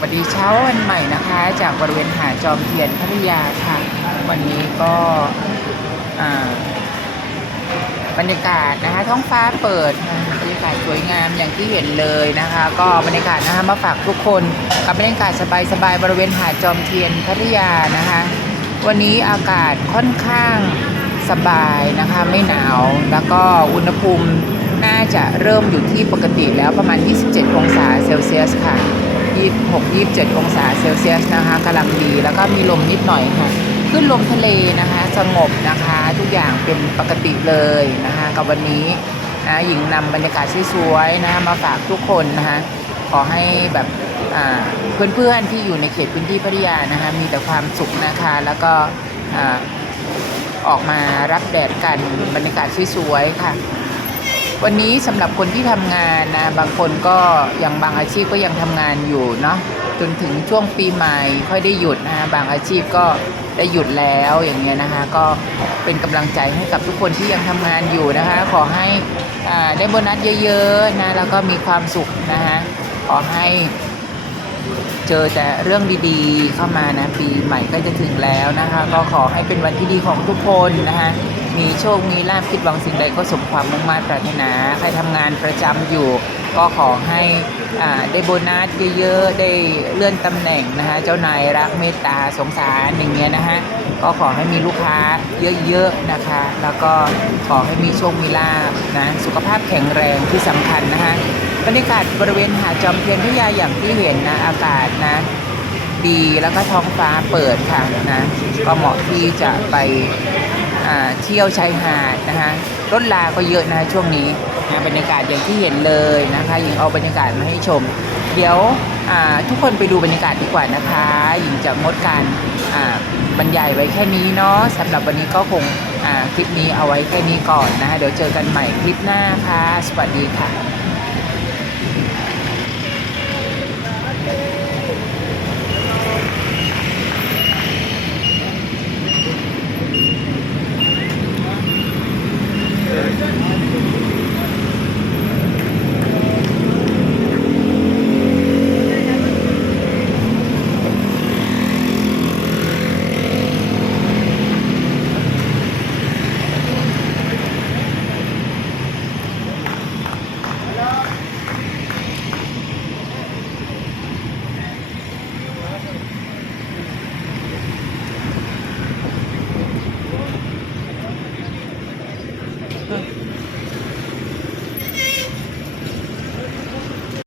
วัสดีเช้าวันใหม่นะคะ จากบริเวณหาดจอมเทียนพัทยาค่ะ วันนี้ก็บรรยากาศนะคะ ท้องฟ้าเปิดบรรยากาศสวยงามอย่างที่เห็นเลยนะคะ ก็บรรยากาศนะคะมาฝากทุกคนกับบรรยากาศสบายๆบริเวณหาดจอมเทียนพัทยานะคะ วันนี้อากาศค่อนข้างสบายนะคะไม่หนาวแล้วก็อุณหภูมิน่าจะเริ่มอยู่ที่ปกติแล้วประมาณ 27 องศาเซลเซียสค่ะ 26 27 องศาเซลเซียสนะคะกำลังดีแล้วก็มีลมนิดหน่อยค่ะขึ้นลมทะเลนะคะสงบนะคะ ทุกอย่างเป็นปกติเลยนะคะกับวันนี้นะหญิงนำบรรยากาศสวยๆนะะมาฝากทุกคนนะคะขอให้แบบเพื่อนๆที่อยู่ในเขตพื้นที่พัทยานะคะมีแต่ความสุขนะคะแล้วก็ออกมารับแดดกันบรรยากาศสวยๆค่ะ วันนี้สำหรับคนที่ทำงานนะบางคนก็อย่างบางอาชีพก็ยังทำงานอยู่เนาะจนถึงช่วงปีใหม่ค่อยได้หยุดนะคะบางอาชีพก็ได้หยุดแล้วอย่างเงี้ยนะคะก็เป็นกำลังใจให้กับทุกคนที่ยังทำงานอยู่นะคะ ขอให้อ่าได้โบนัสเยอะๆนะแล้วก็มีความสุขนะคะขอให้ เจอแต่เรื่องดีๆ เข้ามานะปีใหม่ก็จะถึงแล้วนะคะ ก็ขอให้เป็นวันที่ดีของทุกคนนะคะมีโชค มีลาภคิดหวังสิ่งใดก็สมความมุ่งมั่นปรารถนา ใครทำงานประจำอยู่ ก็ขอให้ได้โบนัสเยอะๆ ได้เลื่อนตำแหน่งนะคะเจ้านายรักเมตตาสงสารอย่างเงี้ยนะคะก็ขอให้มีลูกค้าเยอะๆนะคะ แล้วก็ขอให้มีโชคมีลาภนะสุขภาพแข็งแรงที่สำคัญนะคะบรรยากาศบริเวณหาดจอมเทียนพัทยาอย่างที่เห็นนะอากาศนะดีแล้วก็ท้องฟ้าเปิดค่ะนะก็เหมาะที่จะไป เที่ยวชายหาดนะคะรถลาก็เยอะนะคะช่วงนี้นะบรรยากาศอย่างที่เห็นเลยนะคะหญิงเอาบรรยากาศมาให้ชม เดี๋ยวทุกคนไปดูบรรยากาศดีกว่านะคะหญิงจะงดการบรรยายไว้แค่นี้เนาะสำหรับวันนี้ก็คงคลิปนี้เอาไว้แค่นี้ก่อนนะคะเดี๋ยวเจอกันใหม่คลิปหน้าค่ะ สวัสดีค่ะ Okay.